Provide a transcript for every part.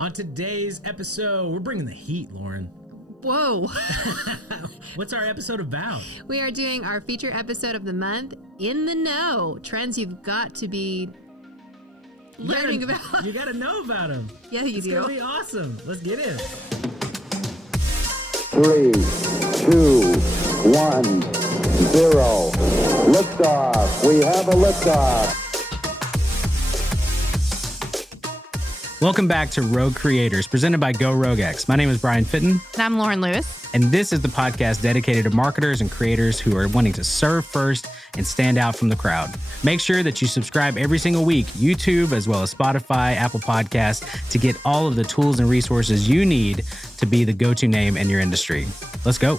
On today's episode, we're bringing the heat, Lauren. Whoa. What's our episode about? We are doing our feature episode of the month, In the Know. Trends you've got to be learning about. You got to know about them. Yeah, you do. It's going to be awesome. Let's get in. 3, 2, 1, 0. Liftoff. We have a liftoff. Welcome back to Rogue Creators, presented by Go RogueX. My name is Brian Fitton. And I'm Lauren Lewis. And this is the podcast dedicated to marketers and creators who are wanting to serve first and stand out from the crowd. Make sure that you subscribe every single week, YouTube, as well as Spotify, Apple Podcasts, to get all of the tools and resources you need to be the go-to name in your industry. Let's go.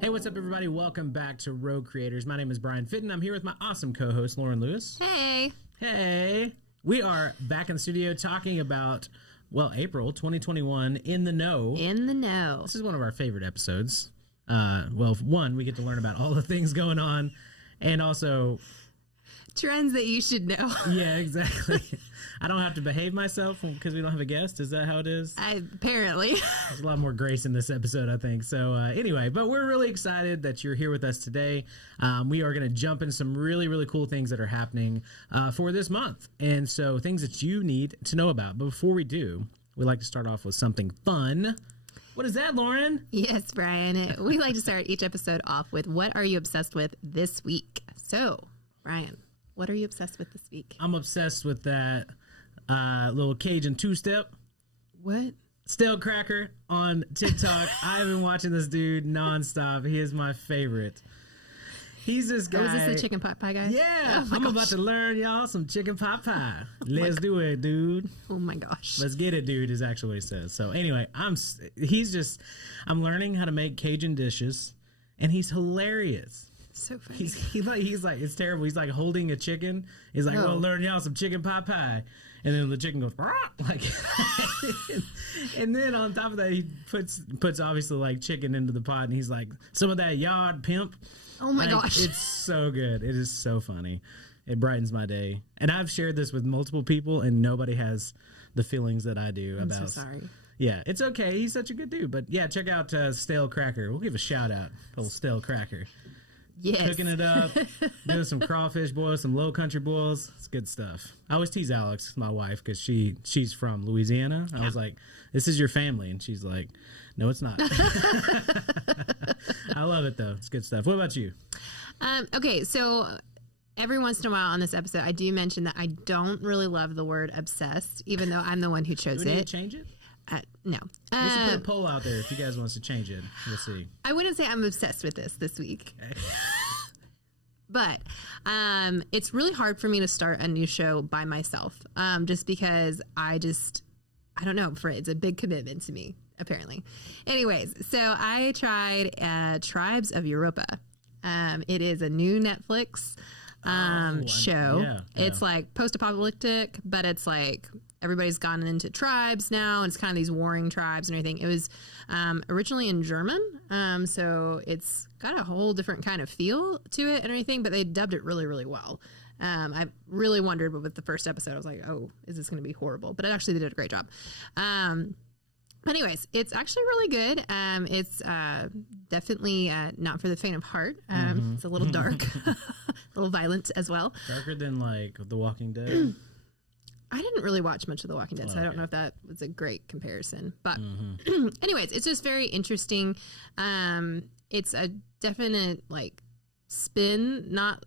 Hey, what's up, everybody? Welcome back to Rogue Creators. My name is Brian Fitton. I'm here with my awesome co-host, Lauren Lewis. Hey. Hey. We are back in the studio talking about, April 2021, In the Know. In the Know. This is one of our favorite episodes. One, we get to learn about all the things going on, and also... Trends that you should know. Yeah, exactly. I don't have to behave myself because we don't have a guest. Is that how it is? Apparently. There's a lot more grace in this episode, I think. So anyway, but we're really excited that you're here with us today. We are going to jump into some really, really cool things that are happening for this month. And so things that you need to know about. But before we do, we like to start off with something fun. What is that, Lauren? Yes, Brian. We like to start each episode off with, what are you obsessed with this week? So, Brian, what are you obsessed with this week? I'm obsessed with that little Cajun two-step. What? Stale Cracker on TikTok. I've been watching this dude nonstop. He is my favorite. He's this guy. Oh, is this the chicken pot pie guy? Yeah. I'm about to learn y'all some chicken pot pie. Let's do it, dude. Oh my gosh. Let's get it, dude, is actually what he says. So anyway, I'm learning how to make Cajun dishes, and he's hilarious. So funny. He's like, it's terrible. He's like holding a chicken. He's like, Oh. learn y'all some chicken pot pie. And then the chicken goes, like, and then on top of that, he puts obviously like chicken into the pot, and he's like, some of that yard pimp. Oh my Like, gosh. It's so good. It is so funny. It brightens my day. And I've shared this with multiple people, and nobody has the feelings that I do I'm about. so sorry. Yeah, it's okay. He's such a good dude. But yeah, check out Stale Cracker. We'll give a shout out, old Stale Cracker. Yes. Cooking it up, doing some crawfish boils, some low country boils. It's good stuff. I always tease Alex, my wife, because she's from Louisiana. I was like, this is your family. And she's like, no, it's not. I love it, though. It's good stuff. What about you? Okay, so every once in a while on this episode, I do mention that I don't really love the word obsessed, even though I'm the one who chose Do we need it. to change it? No. We should put a poll out there if you guys want us to change it. We'll see. I wouldn't say I'm obsessed with this week. Okay. But it's really hard for me to start a new show by myself, just because I don't know, it's a big commitment to me, apparently. Anyways, so I tried Tribes of Europa. It is a new Netflix show. Yeah. It's like post-apocalyptic, but it's like everybody's gone into tribes now, and it's kind of these warring tribes and everything. It was originally in German, so it's got a whole different kind of feel to it and everything, but they dubbed it really, really well. I really wondered, but with the first episode, I was like, oh, is this going to be horrible? But actually, they did a great job. Anyways, it's actually really good. It's definitely not for the faint of heart. It's a little dark, a little violent as well. Darker than like The Walking Dead. I didn't really watch much of The Walking Dead, so I don't know if that was a great comparison. But anyways, it's just very interesting. It's a definite like spin, not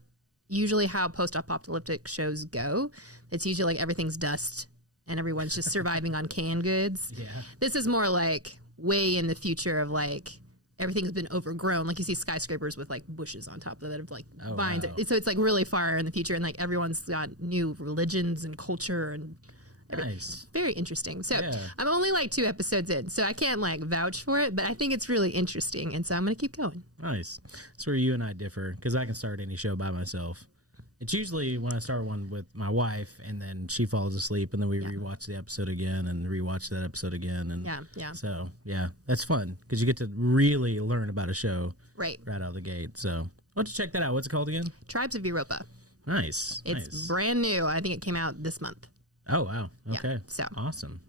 usually how post-apocalyptic shows go. It's usually like everything's dust and everyone's just surviving on canned goods. Yeah. This is more like way in the future of like everything's been overgrown. Like you see skyscrapers with like bushes on top of it of like vines. Wow. So it's like really far in the future, and like everyone's got new religions and culture and Nice. very interesting. So Yeah. I'm only like 2 episodes in, so I can't like vouch for it, but I think it's really interesting, and so I'm gonna keep going. Nice. That's where you and I differ, because I can start any show by myself. It's usually when I start one with my wife, and then she falls asleep, and then we rewatch the episode again, and rewatch that episode again, and Yeah. So that's fun because you get to really learn about a show Right. out of the gate. So why don't you check that out? What's it called again? Tribes of Europa. Nice. It's nice. brand new. I think it came out this month. Oh wow. Yeah, Okay. so. Awesome.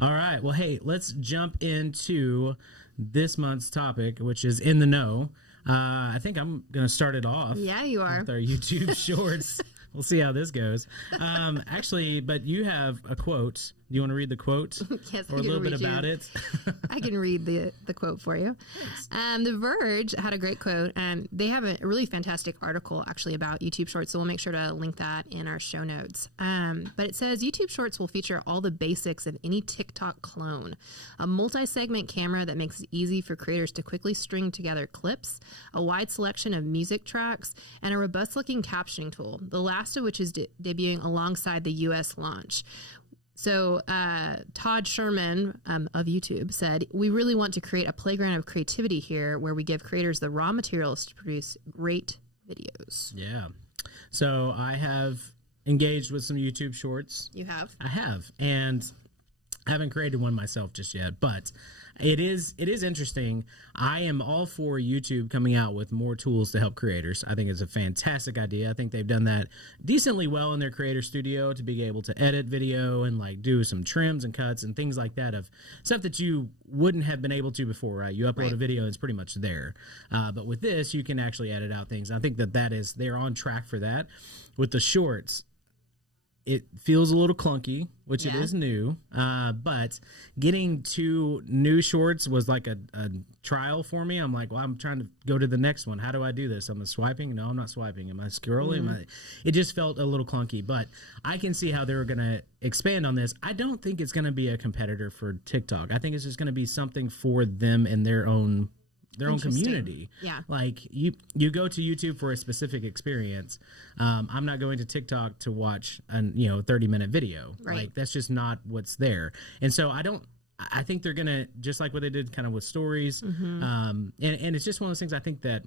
All right. Well, hey, let's jump into this month's topic, which is in the know. I think I'm gonna start it off. Yeah, you are. With our YouTube shorts. We'll see how this goes. Actually, but you have a quote. Do you want to read the quote? Yes, Or a little bit about it? I can read the quote for you. The Verge had a great quote, and they have a really fantastic article actually about YouTube Shorts, so we'll make sure to link that in our show notes. But it says, YouTube Shorts will feature all the basics of any TikTok clone. A multi-segment camera that makes it easy for creators to quickly string together clips, a wide selection of music tracks, and a robust-looking captioning tool, the last of which is debuting alongside the U.S. launch. So Todd Sherman of YouTube said, "We really want to create a playground of creativity here where we give creators the raw materials to produce great videos." Yeah. So I have engaged with some YouTube shorts. You have? I have, and I haven't created one myself just yet, but it is interesting. I am all for YouTube coming out with more tools to help creators. I think it's a fantastic idea. I think they've done that decently well in their creator studio to be able to edit video and like do some trims and cuts and things like that of stuff that you wouldn't have been able to before, right? You upload a video and it's pretty much there. But with this, you can actually edit out things. I think they're on track for that. With the shorts, it feels a little clunky, which it is new, but getting 2 new shorts was like a trial for me. I'm like, well, I'm trying to go to the next one. How do I do this? Am I swiping? No, I'm not swiping. Am I scrolling? It just felt a little clunky, but I can see how they were going to expand on this. I don't think it's going to be a competitor for TikTok. I think it's just going to be something for them and their own community. Yeah. Like you go to YouTube for a specific experience. I'm not going to TikTok to watch a 30-minute video. Right. Like that's just not what's there. And so I think they're going to, just like what they did kind of with stories. And it's just one of those things. I think that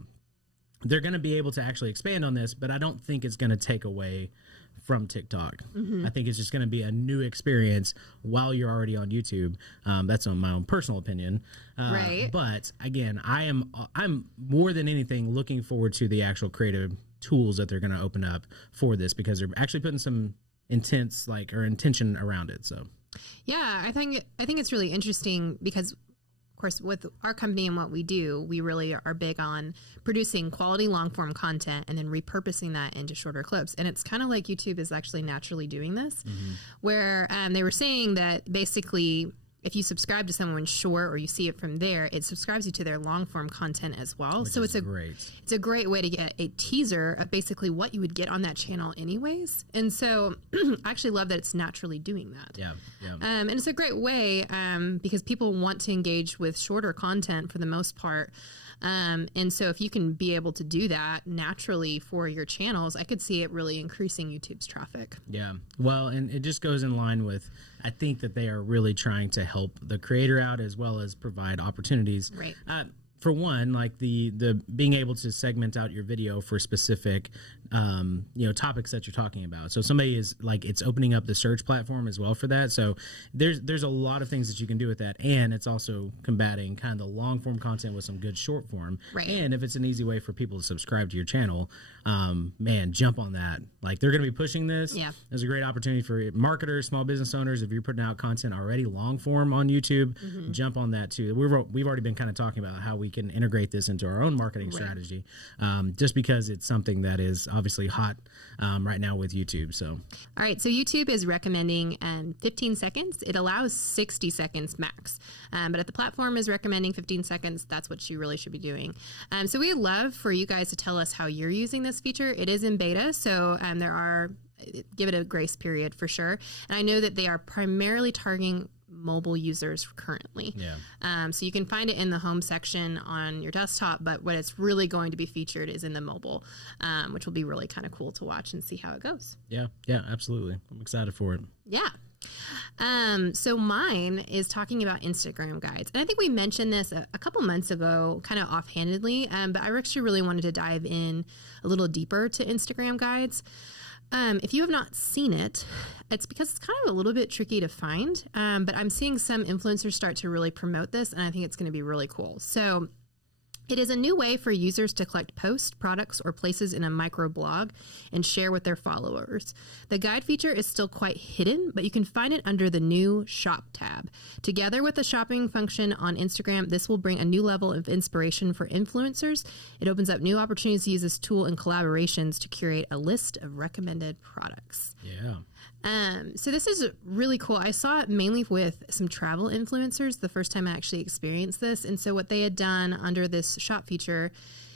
they're going to be able to actually expand on this, but I don't think it's going to take away from TikTok. I think it's just going to be a new experience while you're already on YouTube. That's on my own personal opinion. Right. But again, I'm more than anything looking forward to the actual creative tools that they're going to open up for this, because they're actually putting some intention around it. So Yeah, I think it's really interesting because, of course, with our company and what we do, we really are big on producing quality long form content and then repurposing that into shorter clips. And it's kind of like YouTube is actually naturally doing this, where they were saying that basically if you subscribe to someone's short or you see it from there, it subscribes you to their long form content as well. So it's a great way to get a teaser of basically what you would get on that channel anyways. And so I actually love that it's naturally doing that. Yeah. And it's a great way because people want to engage with shorter content for the most part. And so if you can be able to do that naturally for your channels, I could see it really increasing YouTube's traffic. Yeah. Well, and it just goes in line with, I think that they are really trying to help the creator out as well as provide opportunities. Right. For one, like the being able to segment out your video for specific, topics that you're talking about. So somebody is like, it's opening up the search platform as well for that. So there's a lot of things that you can do with that, and it's also combating kind of the long form content with some good short form. Right. And if it's an easy way for people to subscribe to your channel, jump on that. Like they're going to be pushing this. Yeah. There's a great opportunity for marketers, small business owners. If you're putting out content already long form on YouTube, jump on that too. We've already been kind of talking about how we can integrate this into our own marketing strategy, just because it's something that is obviously hot right now with YouTube. So, all right. So YouTube is recommending 15 seconds. It allows 60 seconds max, but if the platform is recommending 15 seconds, that's what you really should be doing. So we'd love for you guys to tell us how you're using this feature. It is in beta, so give it a grace period for sure. And I know that they are primarily targeting mobile users currently. Yeah. So you can find it in the home section on your desktop, but what it's really going to be featured is in the mobile, which will be really kind of cool to watch and see how it goes. Yeah, absolutely. I'm excited for it. Yeah. So mine is talking about Instagram guides. And I think we mentioned this a couple months ago, kind of offhandedly, but I actually really wanted to dive in a little deeper to Instagram guides. If you have not seen it, it's because it's kind of a little bit tricky to find, but I'm seeing some influencers start to really promote this, and I think it's going to be really cool. So it is a new way for users to collect posts, products, or places in a microblog and share with their followers. The guide feature is still quite hidden, but you can find it under the new Shop tab. Together with the shopping function on Instagram, this will bring a new level of inspiration for influencers. It opens up new opportunities to use this tool in collaborations to curate a list of recommended products. Yeah. So this is really cool. I saw it mainly with some travel influencers the first time I actually experienced this. And so what they had done under this shop feature,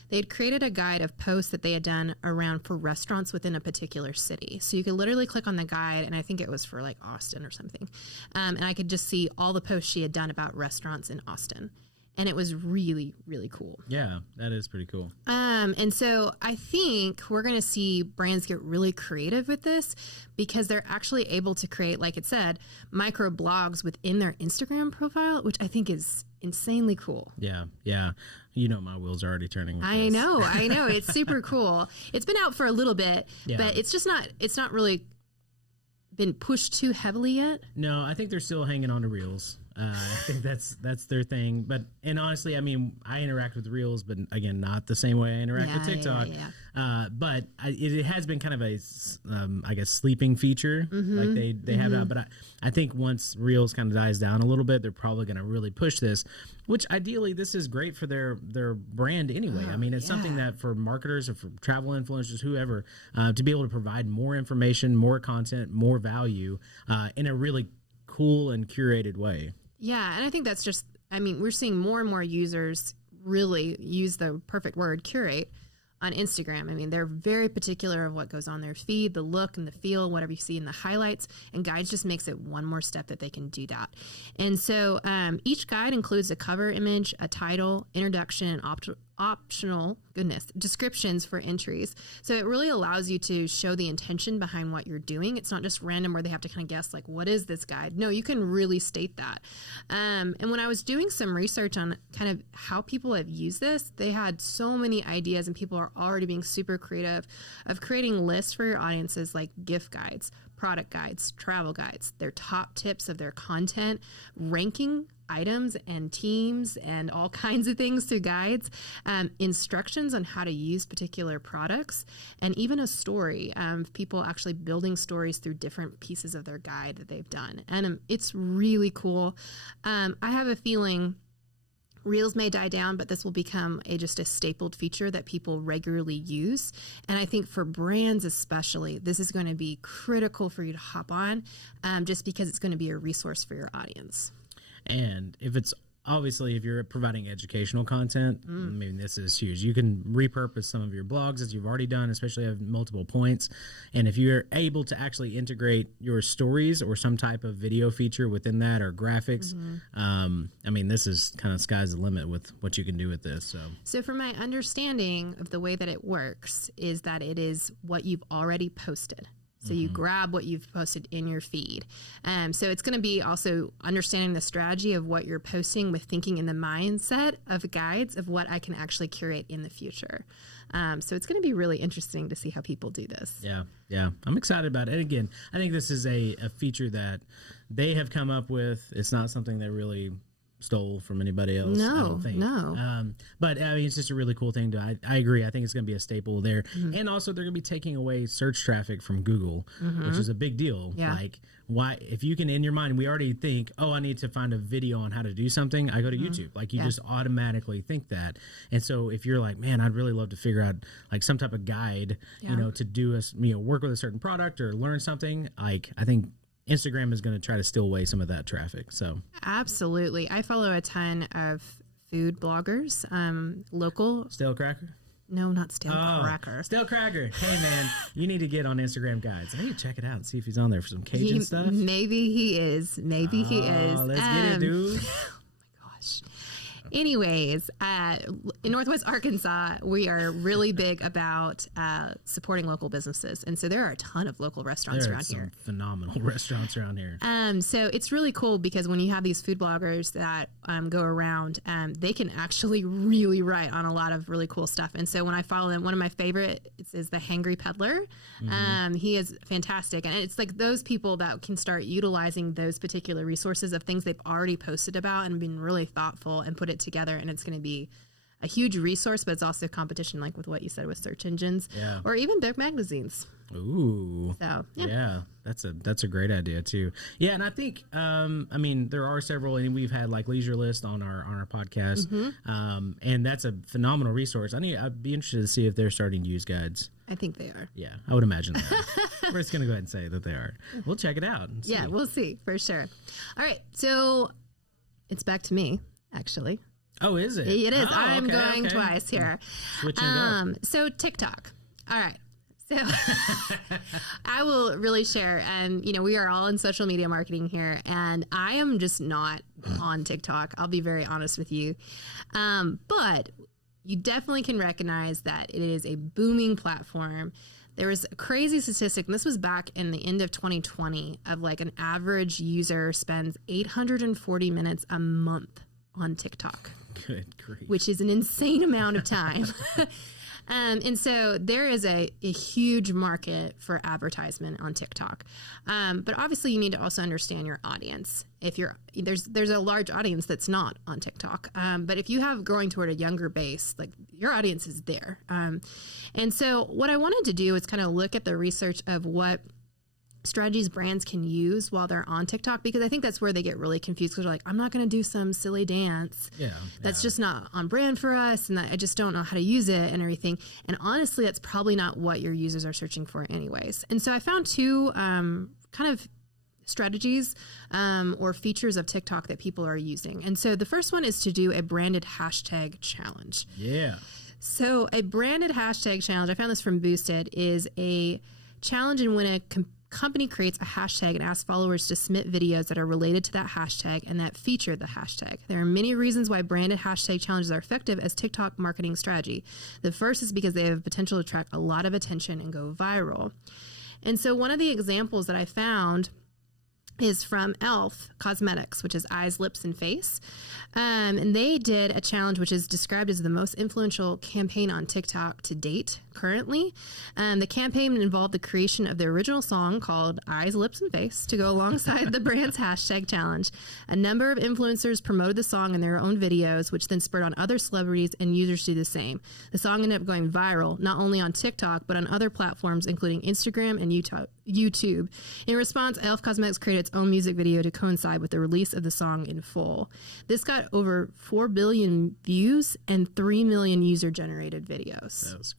they had created a guide of posts that they had done around for restaurants within a particular city. So you could literally click on the guide, and I think it was for like Austin or something. And I could just see all the posts she had done about restaurants in Austin. And it was really, really cool. Yeah, that is pretty cool. And so I think we're going to see brands get really creative with this because they're actually able to create, like it said, micro blogs within their Instagram profile, which I think is insanely cool. Yeah, yeah. You know, my wheels are already turning. I know. It's super cool. It's been out for a little bit, but it's not really been pushed too heavily yet. No, I think they're still hanging on to Reels. I think that's their thing. And honestly, I mean, I interact with Reels, but again, not the same way I interact with TikTok. But it has been kind of a, I guess, sleeping feature. Like they have that. But I think once Reels kind of dies down a little bit, they're probably going to really push this, which ideally this is great for their brand anyway. I mean, it's something that for marketers or for travel influencers, whoever, to be able to provide more information, more content, more value in a really cool and curated way. Yeah, and I think that's just, I mean, we're seeing more and more users really use the perfect word, curate, on Instagram. I mean, they're very particular of what goes on their feed, the look and the feel, whatever you see in the highlights, and Guides just makes it one more step that they can do that. And so each guide includes a cover image, a title, introduction, and optional descriptions for entries. So it really allows you to show the intention behind what you're doing. It's not just random where they have to kind of guess, like, what is this guide? No, you can really state that. And when I was doing some research on kind of how people have used this, they had so many ideas, and people are already being super creative of creating lists for your audiences, like gift guides, product guides, travel guides, their top tips of their content, ranking items and teams and all kinds of things through guides, instructions on how to use particular products, and even a story of people actually building stories through different pieces of their guide that they've done. And it's really cool. I have a feeling Reels may die down, but this will become just a stapled feature that people regularly use. And I think for brands especially, this is going to be critical for you to hop on, just because it's going to be a resource for your audience. And if you're providing educational content, I mean, this is huge. You can repurpose some of your blogs as you've already done, especially have multiple points. And if you're able to actually integrate your stories or some type of video feature within that, or graphics, I mean, this is kind of sky's the limit with what you can do with this. So from my understanding of the way that it works is that it is what you've already posted. So you grab what you've posted in your feed. So it's going to be also understanding the strategy of what you're posting with thinking in the mindset of guides of what I can actually curate in the future. So it's going to be really interesting to see how people do this. Yeah. I'm excited about it. And again, I think this is a feature that they have come up with. It's not something they really stole from anybody else. I don't think. But I mean, it's just a really cool thing. I agree. I think it's going to be a staple there. And also, they're going to be taking away search traffic from Google, which is a big deal. Like, why, if you can, in your mind, we already think, oh, I need to find a video on how to do something, I go to YouTube. Like, you just automatically think that. And so if you're like, man, I'd really love to figure out like some type of guide, you know, to do work with a certain product or learn something, like, I think Instagram is going to try to steal away some of that traffic. So absolutely. I follow a ton of food bloggers, local. Stale Cracker? No, not Stale Cracker. Stale Cracker. Hey, man, you need to get on Instagram Guides. I need to check it out and see if he's on there for some Cajun stuff. Maybe he is. Maybe he is. Let's get it, dude. Oh, my gosh. Anyways, in Northwest Arkansas, we are really big about supporting local businesses. And so there are a ton of local restaurants around here. Phenomenal restaurants around here. So it's really cool because when you have these food bloggers that go around, they can actually really write on a lot of really cool stuff. And so when I follow them, one of my favorites is the Hangry Peddler. He is fantastic. And it's like those people that can start utilizing those particular resources of things they've already posted about and been really thoughtful and put it together. And it's going to be a huge resource, but it's also competition, like with what you said with search engines or even big magazines. Ooh. So, yeah, that's a great idea too. Yeah. And I think, I mean, there are several, and we've had like Leisure List on our podcast. And that's a phenomenal resource. I'd be interested to see if they're starting to use guides. I think they are. Yeah, I would imagine they are. We're just going to go ahead and say that they are. We'll check it out. And see. Yeah, we'll see for sure. All right. So it's back to me, actually. Oh, is it? It is. Oh, I'm okay, going twice here. Switching it up. So TikTok. All right. So I will really share, and we are all in social media marketing here, and I am just not on TikTok. I'll be very honest with you. But you definitely can recognize that it is a booming platform. There was a crazy statistic, and this was back in the end of 2020, of like an average user spends 840 minutes a month on TikTok. Good grief. Which is an insane amount of time. And so there is a huge market for advertisement on TikTok. But obviously you need to also understand your audience. If there's a large audience that's not on TikTok. But if you have growing toward a younger base, like your audience is there. And so what I wanted to do is kind of look at the research of what strategies brands can use while they're on TikTok, because I think that's where they get really confused, because they're like, I'm not going to do some silly dance. That's just not on brand for us, and I just don't know how to use it and everything. And honestly, that's probably not what your users are searching for anyways. And so I found two kind of strategies or features of TikTok that people are using. And so the first one is to do a branded hashtag challenge. Yeah. So a branded hashtag challenge, I found this from Boosted, is a challenge in when a company creates a hashtag and asks followers to submit videos that are related to that hashtag and that feature the hashtag. There are many reasons why branded hashtag challenges are effective as TikTok marketing strategy. The first is because they have potential to attract a lot of attention and go viral. And so one of the examples that I found is from e.l.f. Cosmetics, which is eyes, lips, and face. And they did a challenge which is described as the most influential campaign on TikTok to date currently. The campaign involved the creation of the original song called Eyes, Lips, and Face to go alongside the brand's hashtag challenge. A number of influencers promoted the song in their own videos, which then spurred on other celebrities and users to do the same. The song ended up going viral, not only on TikTok, but on other platforms, including Instagram and YouTube. In response, e.l.f. Cosmetics created its own music video to coincide with the release of the song in full. This got over 4 billion views and 3 million user-generated videos. That was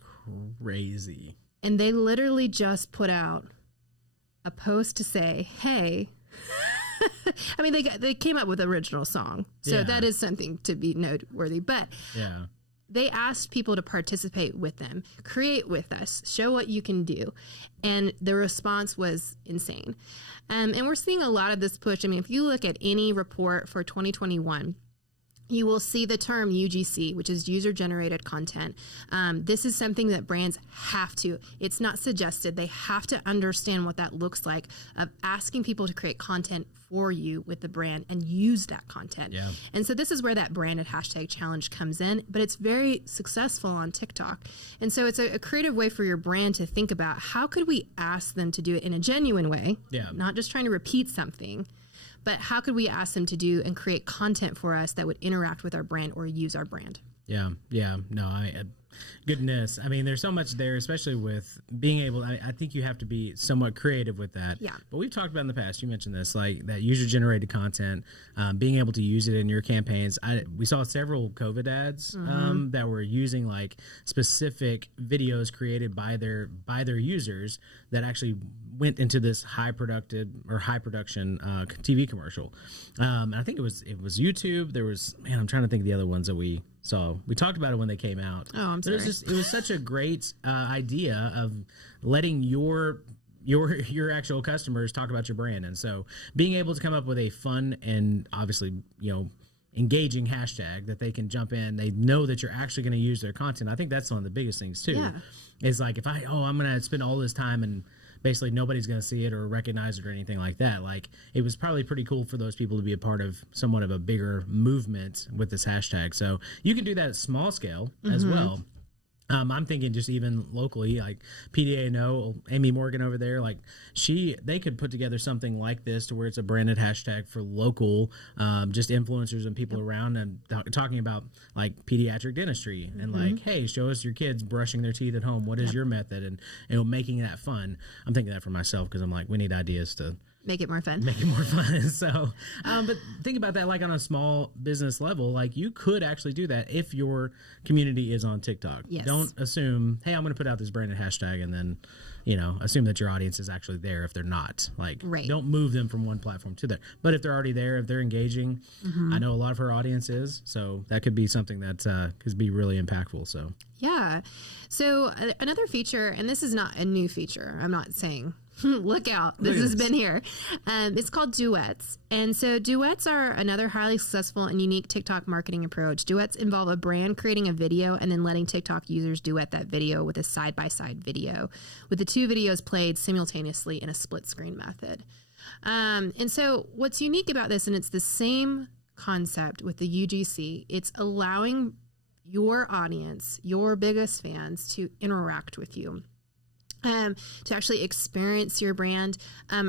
crazy. And they literally just put out a post to say, hey, I mean, they came up with the original song. So that is something to be noteworthy. But they asked people to participate with them, create with us, show what you can do. And the response was insane. And we're seeing a lot of this push. I mean, if you look at any report for 2021, you will see the term UGC, which is user-generated content. This is something that brands have to, it's not suggested, they have to understand what that looks like, of asking people to create content for you with the brand and use that content. And so this is where that branded hashtag challenge comes in, but it's very successful on TikTok. And so it's a creative way for your brand to think about how could we ask them to do it in a genuine way, not just trying to repeat something, but how could we ask them to do and create content for us that would interact with our brand or use our brand? No, goodness. I mean, there's so much there, especially with being able, I think you have to be somewhat creative with that. But we've talked about in the past, you mentioned this, like that user-generated content, being able to use it in your campaigns. We saw several COVID ads that were using like specific videos created by their users that actually went into this high production TV commercial. I think it was YouTube. There was, I'm trying to think of the other ones that we saw. We talked about it when they came out. Oh, I'm sorry. It was such a great idea of letting your actual customers talk about your brand. And so being able to come up with a fun and obviously, engaging hashtag that they can jump in. They know that you're actually going to use their content. I think that's one of the biggest things too. Yeah. Is like if I'm going to spend all this time and basically nobody's going to see it or recognize it or anything like that. Like it was probably pretty cool for those people to be a part of somewhat of a bigger movement with this hashtag. So you can do that at small scale as well. I'm thinking just even locally, like PDA Amy Morgan over there, like they could put together something like this to where it's a branded hashtag for local, just influencers and people around and talking about like pediatric dentistry and like, hey, show us your kids brushing their teeth at home. What is your method? And making that fun. I'm thinking that for myself because I'm like, we need ideas to make it more fun. Make it more fun. So, but think about that like on a small business level. Like you could actually do that if your community is on TikTok. Yes. Don't assume, hey, I'm going to put out this branded hashtag and then, assume that your audience is actually there if they're not. Like, don't move them from one platform to there. But if they're already there, if they're engaging, I know a lot of her audience is. So that could be something that could be really impactful. So, yeah. So another feature, and this is not a new feature. I'm not saying look out, this has been here. It's called duets. And so duets are another highly successful and unique TikTok marketing approach. Duets involve a brand creating a video and then letting TikTok users duet that video with a side-by-side video, with the two videos played simultaneously in a split screen method. And so what's unique about this, and it's the same concept with the UGC, it's allowing your audience, your biggest fans, to interact with you. To actually experience your brand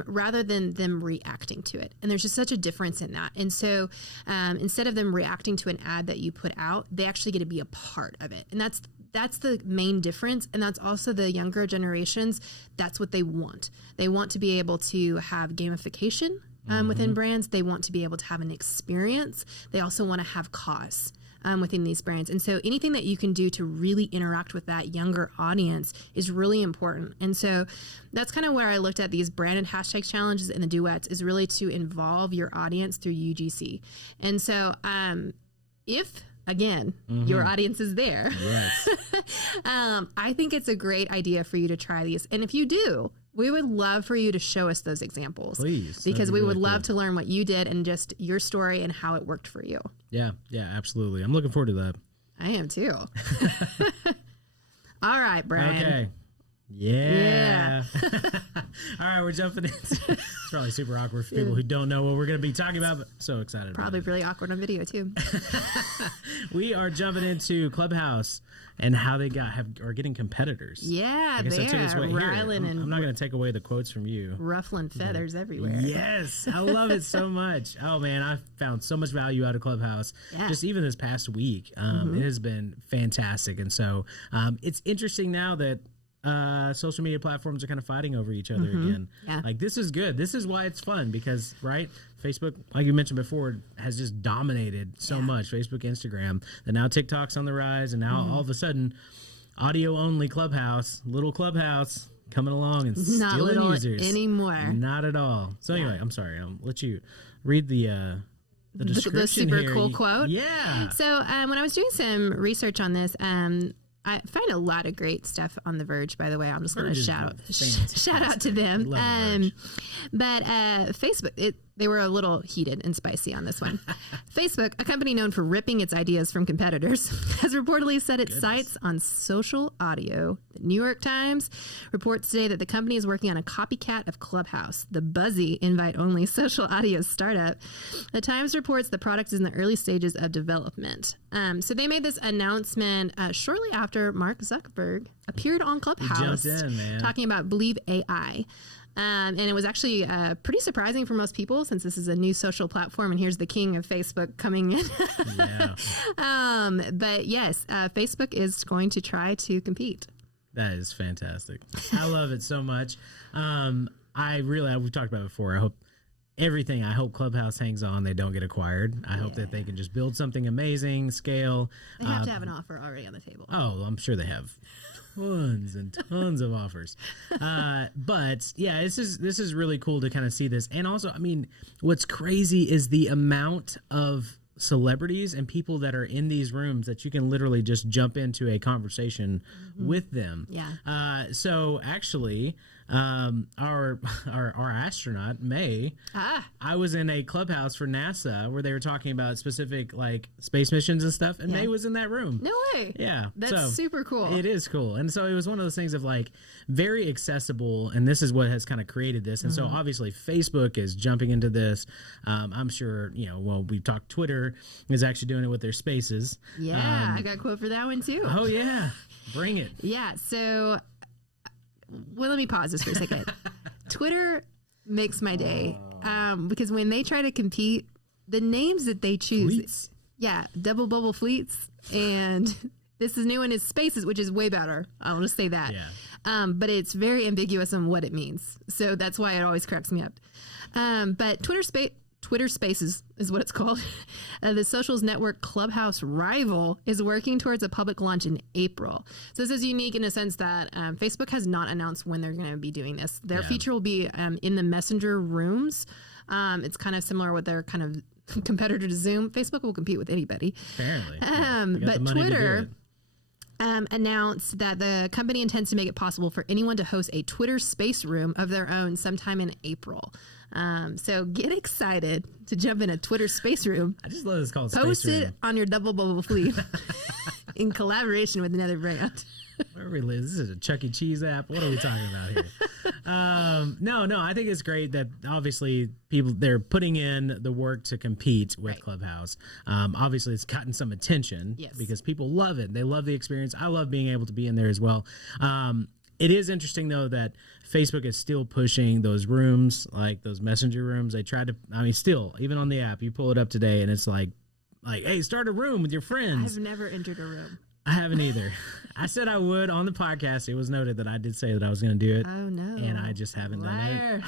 rather than them reacting to it. And there's just such a difference in that. And so instead of them reacting to an ad that you put out, they actually get to be a part of it. And that's the main difference. And that's also the younger generations. That's what they want. They want to be able to have gamification within brands. They want to be able to have an experience. They also want to have cause. Within these brands. And so anything that you can do to really interact with that younger audience is really important. And so that's kind of where I looked at these branded hashtag challenges and the duets, is really to involve your audience through UGC. And so if, again, your audience is there, yes. I think it's a great idea for you to try these. And if you do, we would love for you to show us those examples. Please. Because we would love to learn what you did and just your story and how it worked for you. Yeah, absolutely. I'm looking forward to that. I am too. All right, Brian. Okay. Yeah. All right, we're jumping into it's probably super awkward for people who don't know what we're going to be talking about, but so excited probably about it. Really awkward on video too. We are jumping into Clubhouse and how they are getting competitors. Yeah, I guess I took us right here. I'm not going to take away the quotes from you. Ruffling feathers everywhere. Yes, I love it so much. Oh man, I've found so much value out of Clubhouse. Yeah. Just even this past week, it has been fantastic. And so it's interesting now that social media platforms are kind of fighting over each other again. Yeah. Like this is good. This is why it's fun because Facebook, like you mentioned before, has just dominated so much. Facebook, Instagram, and now TikTok's on the rise, and now all of a sudden, audio only little Clubhouse coming along and not stealing little users anymore. Not at all. So anyway, I'm sorry. I'll let you read the description the super here. cool quote. Yeah. So when I was doing some research on this, I find a lot of great stuff on The Verge, by the way. I'm just going to shout out to them. But Facebook, they were a little heated and spicy on this one. Facebook, a company known for ripping its ideas from competitors, has reportedly set its sights on social audio. The New York Times reports today that the company is working on a copycat of Clubhouse, the buzzy invite-only social audio startup. The Times reports the product is in the early stages of development. So they made this announcement shortly after Mark Zuckerberg appeared on Clubhouse, talking about Believe AI. And it was actually pretty surprising for most people since this is a new social platform and here's the king of Facebook coming in. But yes, Facebook is going to try to compete. That is fantastic. I love it so much. We've talked about it before. I hope Clubhouse hangs on. They don't get acquired. I hope that they can just build something amazing, scale. They have to have an offer already on the table. Oh, I'm sure they have tons and tons of offers. But yeah, this is really cool to kind of see this. And also, I mean, what's crazy is the amount of celebrities and people that are in these rooms that you can literally just jump into a conversation with them. Yeah. So actually, our astronaut May. I was in a clubhouse for NASA where they were talking about specific like space missions and stuff, and May was in that room. No way. Yeah, That's super cool. It is cool, and so it was one of those things of like very accessible, and this is what has kind of created this. And so obviously Facebook is jumping into this. I'm sure we've talked. Twitter is actually doing it with their Spaces. Yeah, I got a quote for that one too. Oh yeah, bring it. Yeah, so let me pause this for a second. Twitter makes my day because when they try to compete, the names that they choose, Fleets? yeah, double bubble fleets, and this is new one is Spaces, which is way better. I'll just say that. Yeah. But it's very ambiguous on what it means, so that's why it always cracks me up. But Twitter Spaces is what it's called. The socials network Clubhouse rival is working towards a public launch in April. So this is unique in a sense that Facebook has not announced when they're going to be doing this. Their feature will be in the Messenger rooms. It's kind of similar with their kind of competitor to Zoom. Facebook will compete with anybody. Apparently. But Twitter announced that the company intends to make it possible for anyone to host a Twitter space room of their own sometime in April. So get excited to jump in a Twitter space room. I just love this called Post Space it Room. on your double bubble fleet in collaboration with another brand. Where we live? This is a Chuck E. Cheese app. What are we talking about here? No, I think it's great that obviously they're putting in the work to compete with Clubhouse. Obviously, it's gotten some attention because people love it. They love the experience. I love being able to be in there as well. It is interesting though that Facebook is still pushing those rooms, like those messenger rooms. They tried to, still, even on the app, you pull it up today and it's like, hey, start a room with your friends. I've never entered a room. I haven't either. I said I would on the podcast. It was noted that I did say that I was going to do it. Oh no. And I just haven't done it.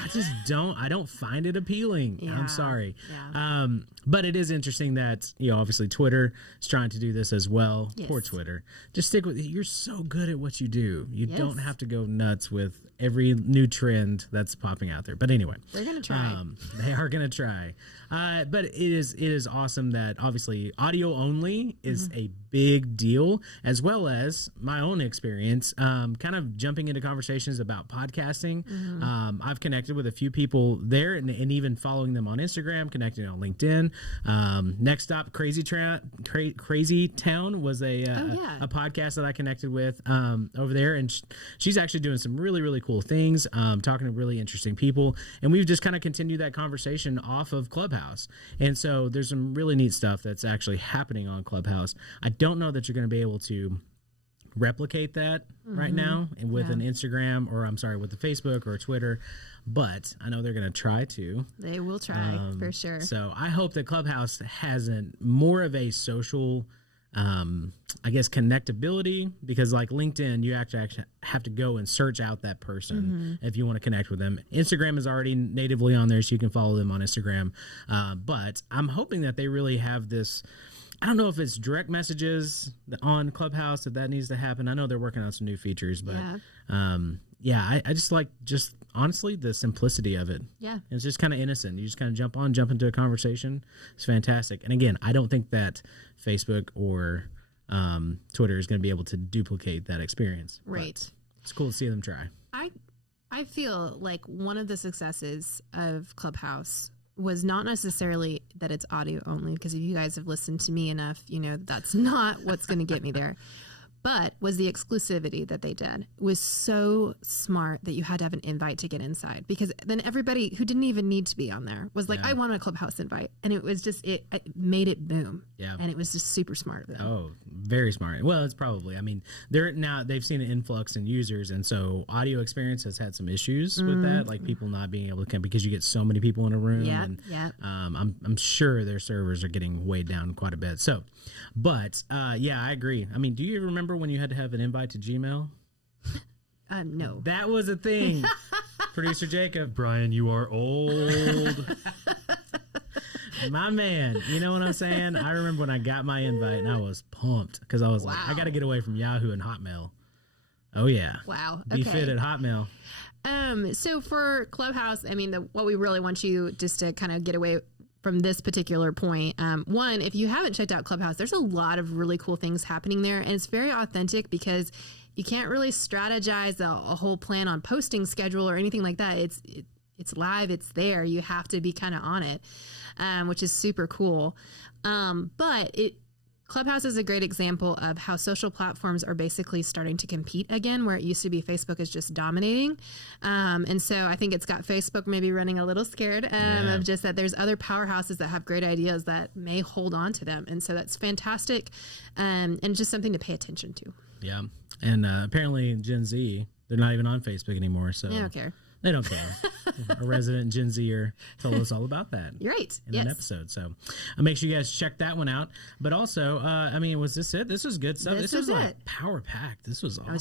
I don't find it appealing. Yeah. I'm sorry. Yeah. But it is interesting that, obviously Twitter is trying to do this as well. Yes. Poor Twitter. Just stick with it. You're so good at what you do. You Yes. don't have to go nuts with every new trend that's popping out there. But anyway, They're going to try. they are going to try. But it is awesome that obviously audio only is a big deal, as well as my own experience, kind of jumping into conversations about podcasting. I've connected with a few people there and even following them on Instagram, connecting on LinkedIn. Next Stop Crazy Town was a podcast that I connected with over there. And she's actually doing some really, really cool things, talking to really interesting people. And we've just kind of continued that conversation off of Clubhouse. And so there's some really neat stuff that's actually happening on Clubhouse. I don't know that you're going to be able to replicate that right now with an Instagram with the Facebook or Facebook, but I know they're going to try to. They will try for sure. So I hope that Clubhouse has more of a social, connectability, because like LinkedIn, you actually have to go and search out that person if you want to connect with them. Instagram is already natively on there, so you can follow them on Instagram. But I'm hoping that they really have this. I don't know if it's direct messages on Clubhouse that needs to happen. I know they're working on some new features, but I just like honestly the simplicity of it. Yeah. It's just kind of innocent. You just kind of jump into a conversation. It's fantastic. And again, I don't think that Facebook or Twitter is going to be able to duplicate that experience. Right. It's cool to see them try. I feel like one of the successes of Clubhouse was not necessarily that it's audio only, because if you guys have listened to me enough, you know that's not what's going to get me there. But was the exclusivity that they did. It was so smart that you had to have an invite to get inside, because then everybody who didn't even need to be on there was like, I want a Clubhouse invite. And it was just, it made it boom. Yeah. And it was just super smart of them. Oh, very smart. Well, it's probably, they've seen an influx in users. And so audio experience has had some issues with that, like people not being able to come because you get so many people in a room. Yeah. I'm sure their servers are getting weighed down quite a bit. So, but I agree. Do you remember when you had to have an invite to Gmail? No. That was a thing. Producer Jacob. Brian, you are old. My man. You know what I'm saying? I remember when I got my invite and I was pumped because I was like, I got to get away from Yahoo and Hotmail. Oh, yeah. Wow. Be fit at Hotmail. So for Clubhouse, what we really want you just to kind of get away from this particular point. One, if you haven't checked out Clubhouse, there's a lot of really cool things happening there, and it's very authentic because you can't really strategize a whole plan on posting schedule or anything like that. It's live, it's there. You have to be kind of on it, which is super cool. But Clubhouse is a great example of how social platforms are basically starting to compete again, where it used to be Facebook is just dominating. And so I think it's got Facebook maybe running a little scared of just that there's other powerhouses that have great ideas that may hold on to them. And so that's fantastic and just something to pay attention to. Yeah. And apparently Gen Z, they're not even on Facebook anymore. So I don't care. They don't care. A resident Gen Zer told us all about that. You're right. In an episode. So make sure you guys check that one out. But also, I mean, was this it? This was good stuff. This was like power packed. This was awesome. I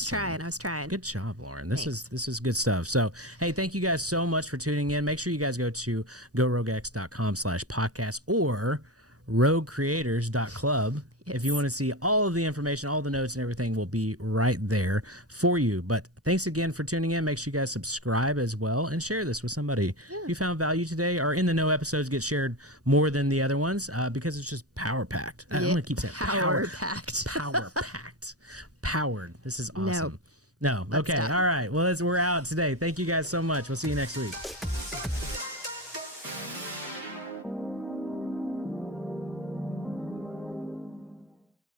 was trying. Good job, Lauren. This is good stuff. So, hey, thank you guys so much for tuning in. Make sure you guys go to goroguex.com/podcast or roguecreators.club. If you want to see all of the information, all the notes and everything will be right there for you. But thanks again for tuning in. Make sure you guys subscribe as well and share this with somebody. If you found value today, or In the Know episodes get shared more than the other ones because it's just power packed. I'm going to keep saying power packed. Power packed. Powered. This is awesome. No. Okay. All right. Well, we're out today. Thank you guys so much. We'll see you next week.